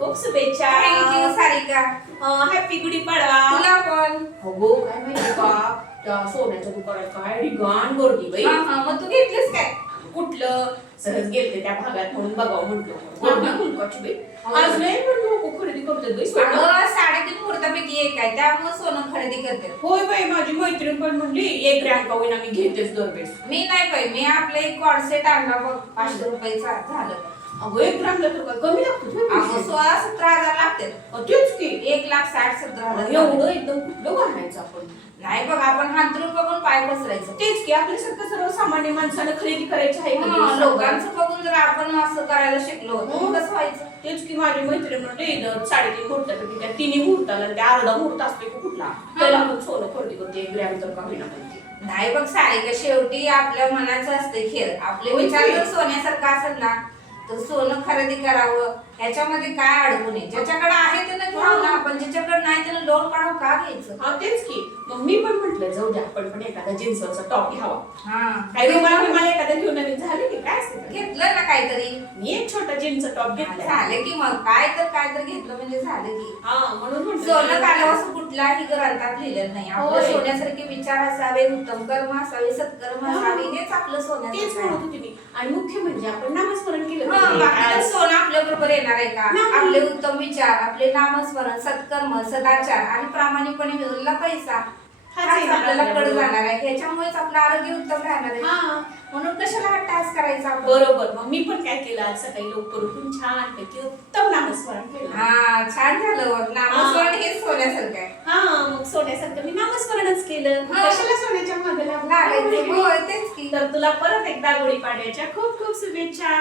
खूप शुभेच्छा. Thank you Sarika. Happy Gudi Padwa. तुला पण. हो काय माहिती का त्या सोन्याच्या दुकानात काय रिगाण गर्दी बाई. मग तू घेतलीस काय? कुठलं सहज गेलते त्या भागात म्हणून बघावं म्हटलं. गर्दी मुलकाची बाई. आज नाही पण लोक खरेदी करतात बाई सोनं. अगं 3.5 मुहूर्तापैकी एक आहे त्यामुळे सोनं खरेदी करते. होय बाई माझी मैत्रीण पण म्हणली 1 ग्रॅम का होईना मी घेतेच दरवेळेस. मी नाही बाई, मी आपला एक कॉर्सेट आणला बघ 500 रुपयाचा झालं. अगं 1 ग्रॅमला तर काय कमी लागतो. अगं 16-17 हजार लागते. तेच की 1,60,70,000. एवढं एकदम कुठलं घालायचं आपण. नाही बघ आपण हांतरून बघून पाय पसरायचं. तेच की आपल्यासारखं सर्वसामान्य माणसानं खरेदी करायची आहे का? लोकांचं बघून जर आपण असं करायला शिकलो तर कसं व्हायचं? तेच की माझी मैत्रीण म्हणते 3.5 मुहूर्तापैकी त्या 3 मुहूर्ताला त्या अर्धा मुहूर्त असतो की कुठला त्याला आपण सोनं खरेदी करते 1 ग्रॅम तर का होईना म्हणते. नाही बघ सारिका, शेवटी आपल्या मनाचं असते खेळ. आपले होय विचार की? जर सोन्यासारखं असेल ना तर सोनं खरेदी करावं. ह्याच्यामध्ये काय अडकू नये. ज्याच्याकडे आहे त्यानं घ्यावं ना आपण, ज्याच्याकडे नाही त्यानं लोन काढून का घ्यायचं? हा तेच की मग मी पण म्हटलं जाऊ द्या आपण पण एखादा जीन्सचा टॉप घ्यावा. हा काही मला एखादा घेऊन नवीन झाले की काय असते घेतलं ना काहीतरी. मी एक छोटा जीन्सचा टॉप घेतला. झालं की मग काय तर घेतलं म्हणजे झालं की. हा म्हणून म्हटलं सोनं काढावं असं कुठल्याही ग्रंथात लिहिलेलं नाही. आपल्या होय. सोन्यासारखे विचार असावे, उत्तम कर्म असावे, सत्कर्म असावे, हेच आपलं तेच सोन्याचं म्हणत आहे. होते मी. आणि मुख्य म्हणजे आपण नामस्मरण केलं हा, पाहिजे. बाकी तर आज सोनं आपल्या बरोबर येणार आहे का? नाही. आपले उत्तम विचार, आपले नामस्मरण, सत्कर्म, सदाचार आणि प्रामाणिकपणे मिळवलेला पैसा हाच हाच येणार आपल्याला आपल्या कड बरोबर. जाणार आहे. ह्याच्यामुळेच आपलं आरोग्य उत्तम राहणार आहे. हा म्हणून कशाला हा टास्क करायचा आपण? बरोबर. मग मी पण काय केलं आज सकाळी लवकर उठून छान पैकी उत्तम नामस्मरण केलं. हा छान झालं बघ. नामस्मरण हेच सोन्यासारखं आहे. हा मग सोन्यासारखं मी नामस्मरणच केलं. हा. कशाला सोन्याच्या मागे लागायचं. होय, तेच की. तर तुला परत एकदा गुढीपाडव्याच्या खूप खूप शुभेच्छा.